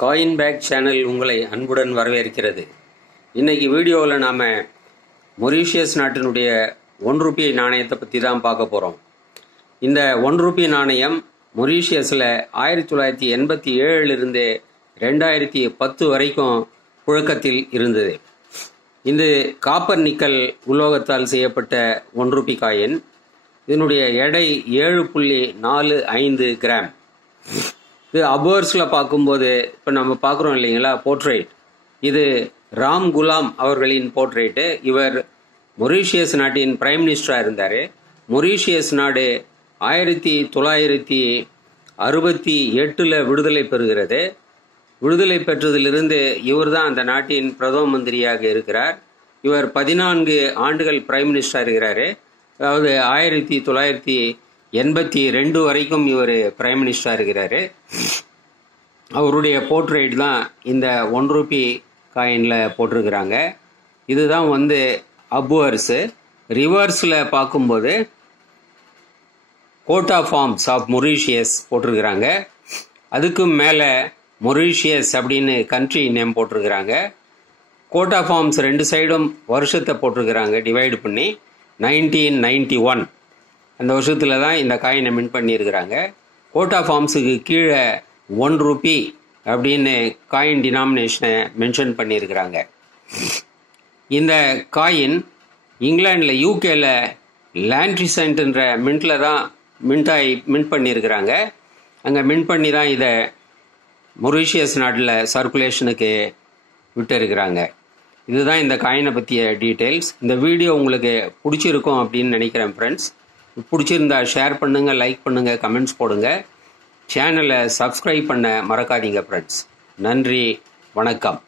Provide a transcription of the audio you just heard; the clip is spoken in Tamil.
காயின் பேக் சேனல் உங்களை அன்புடன் வரவேற்கிறது. இன்னைக்கு வீடியோவில் நாம் மொரீஷியஸ் நாட்டினுடைய 1 ரூபி நாணயத்தை பற்றி தான் பார்க்க போகிறோம். இந்த 1 ரூபி நாணயம் மொரீஷியஸில் 1987 இருந்து 2010 வரைக்கும் புழக்கத்தில் இருந்தது. இது காப்பர் நிக்கல் உலோகத்தால் செய்யப்பட்ட 1 ரூபி காயின். இதனுடைய எடை 7.45 கிராம். இது அபோர்ஸில் பார்க்கும்போது இப்போ நம்ம பார்க்குறோம் இல்லைங்களா, போர்ட்ரேட். இது ராம் குலாம் அவர்களின் போர்ட்ரேட்டு. இவர் மொரீஷியஸ் நாட்டின் பிரைம் மினிஸ்டராக இருந்தார். மொரீஷியஸ் நாடு 1968 விடுதலை பெறுகிறது. விடுதலை பெற்றதிலிருந்து இவர் தான் அந்த நாட்டின் பிரதம மந்திரியாக இருக்கிறார். இவர் 14 ஆண்டுகள் பிரைம் மினிஸ்டராக இருக்கிறாரு. அதாவது 1982 வரைக்கும் இவர் பிரைம் மினிஸ்டராக இருக்கிறாரு. அவருடைய போர்ட்ரேட் தான் இந்த 1 ரூபி காயினில் போட்டிருக்கிறாங்க. இதுதான் அப்வர்ஸு. ரிவர்ஸில் பார்க்கும்போது coat of arms of Mauritius போட்டிருக்கிறாங்க. அதுக்கு மேலே மொரீஷியஸ் அப்படின்னு கண்ட்ரி நேம் போட்டிருக்கிறாங்க. கோட் ஆஃப் ஆர்ம்ஸ் 2 சைடும் வருஷத்தை போட்டிருக்கிறாங்க டிவைடு பண்ணி. 1991 அந்த வருஷத்தில் தான் இந்த காயினை மின்ட் பண்ணியிருக்கிறாங்க. கோட் ஆஃப் ஆர்ம்ஸுக்கு கீழே 1 ரூபி அப்படின்னு காயின் டினாமினேஷனை மென்ஷன் பண்ணியிருக்கிறாங்க. இந்த காயின் இங்கிலாண்டில் யூகேல லாண்ட்ரிசன்ட்ன்ற மின்ட்டில் தான் மின்ட் பண்ணியிருக்கிறாங்க. அங்கே மின்ட் பண்ணி தான் இதை மொரீஷியஸ் நாட்டில் சர்க்குலேஷனுக்கு விட்டு இருக்கிறாங்க. இதுதான் இந்த காயினை பற்றிய டீட்டெயில்ஸ். இந்த வீடியோ உங்களுக்கு பிடிச்சிருக்கும் அப்படின்னு நினைக்கிறேன் ஃப்ரெண்ட்ஸ். பிடிச்சிருந்தா ஷேர் பண்ணுங்கள், லைக் பண்ணுங்கள், கமெண்ட்ஸ் போடுங்க. சேனலை சப்ஸ்கிரைப் பண்ண மறக்காதீங்க ஃப்ரெண்ட்ஸ். நன்றி, வணக்கம்.